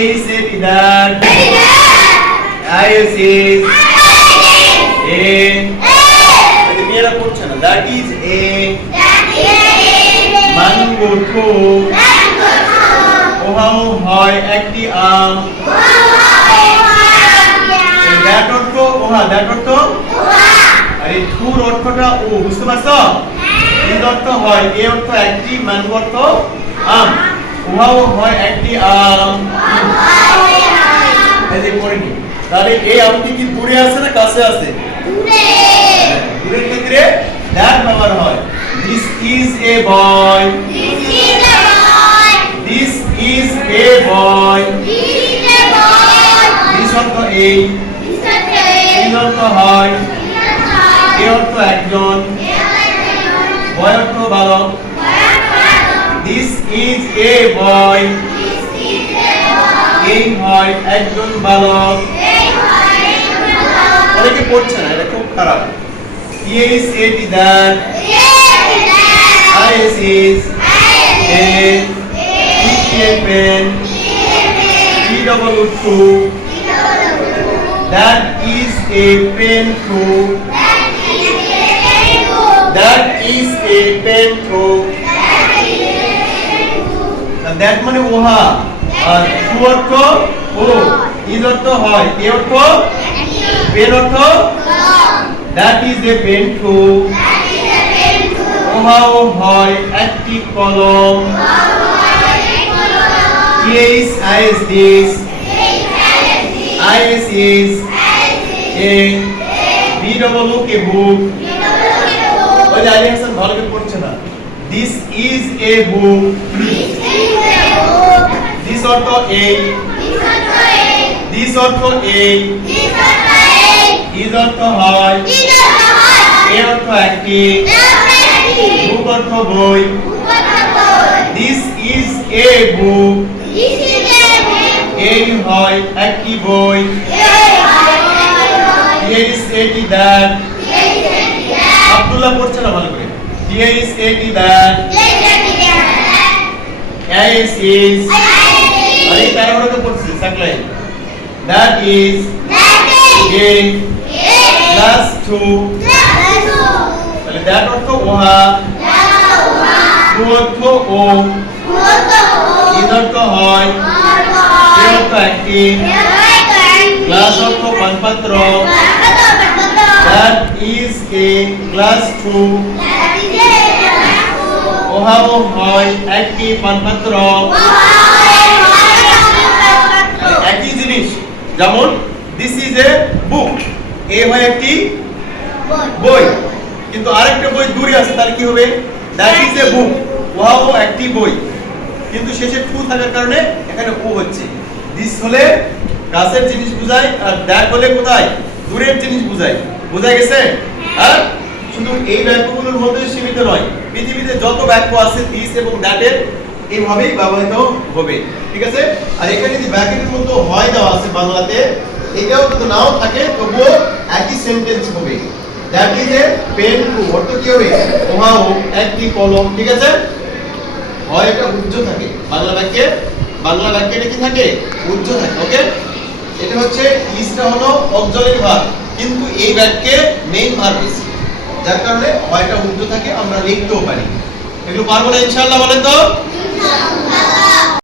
is a that. Is a. মেয়েরা পড়ছে না। That is a mango tree. ওহাও হয় একটি আম। দ্যাট অর্থ ওহা, দ্যাট অর্থ আরে টুর অর্থটা ও, বুঝতে পারছো? ইজ অর্থ হয়, এ অর্থ একটি, ম্যাঙ্গো অর্থ আম। ওহাও হয় একটি আম। এই যে পড়িনি। তাহলে এই আমটি কি দূরে আছে না কাছে আছে? দূরে। দূরের ক্ষেত্রে দ্যাট ব্যবহার হয়। This is a boy. This is a boy. This is a boy. This is a boy. This অর্থ এই। This অর্থ এই। এই অর্থ হয়। এ অর্থ একজন। বয় অর্থ বালক। This is a boy. This is a boy. এই হয় একজন বালক। এই হয় একজন বালক। অনেকে পড়ছে না, এটা খুব খারাপ। Here is a that. Is a pen. T-double-O-2. That is a pen too. That is a pen too. That মানে ওহা, আর টু অর্থ ও, ইজ অর্থ হয়, এ অর্থ পেন অর্থ that is a pen too. ওহাও হয় একটি কলম। Is this. Is a B-double-O K book. ওই যে আলী হাসান ভালো করে পড়ছে না। This is a book. This অর্থ এই। This অর্থ এই। Is অর্থ হয়। এ অর্থ একটি। বুক অর্থ বই। This is a book. এই হয় একটি বই। Here is a that. Abdullah পড়ছে না ভালো করে। Here is a that. Is আরে প্যারাগ্রাফে পড়ছে সাকলাই। That is a plus 2. তাহলে that অর্থ ওহা, টু অর্থ ও, ইজ অর্থ হয়, এ অর্থ একটি, ক্লাস অর্থ পানপাত্র। That is a class 2. ওহাও হয় একটি পানপাত্র। একই জিনিস, যেমন this is a book. এ হয় একটি বই, কিন্তু আরেকটা বই দূরে আছে, তাহলে কি হবে? That is a book. ওহাও একটি বই, কিন্তু শেষে টু থাকার কারণে এখানে ও হচ্ছে। দিস হলে কাছের জিনিস বোঝায়, আর দ্যাট হলে কোথায়? দূরের জিনিস বোঝায়। বোঝা গেছে? আর শুধু এই বাক্যগুলোর মধ্যে সীমিত নয়, পৃথিবীতে যত বাক্য আছে দিস এবং দ্যাটের এইভাবেই ব্যবহৃত হবে। ঠিক আছে? আর এখানে যদি ব্র্যাকেটের মধ্যে হয় দেওয়া আছে বাংলাতে, এটাও যদি নাও থাকে তবুও একই সেন্টেন্স হবে। দ্যাট ইজ এ পেন টু অর্থ কি হবে? ওহাও একটি কলম। ঠিক আছে? হয় এটা উজ্জ থাকে বাংলা বাক্যে, বাংলা বাক্যে এটা কি থাকে? উজ্জ থাকে। ওকে, এটা হচ্ছে ইজটা হলো অক্সিলারি ভার্ব, কিন্তু এই বাক্যে মেইন ভার্ব ইজ, যার কারণে হয়টা উজ্জ থাকে, আমরা লিখতেও পারি। এগুলো পারবো না ইনশাআল্লাহ? বলেন তো। ইনশাআল্লাহ।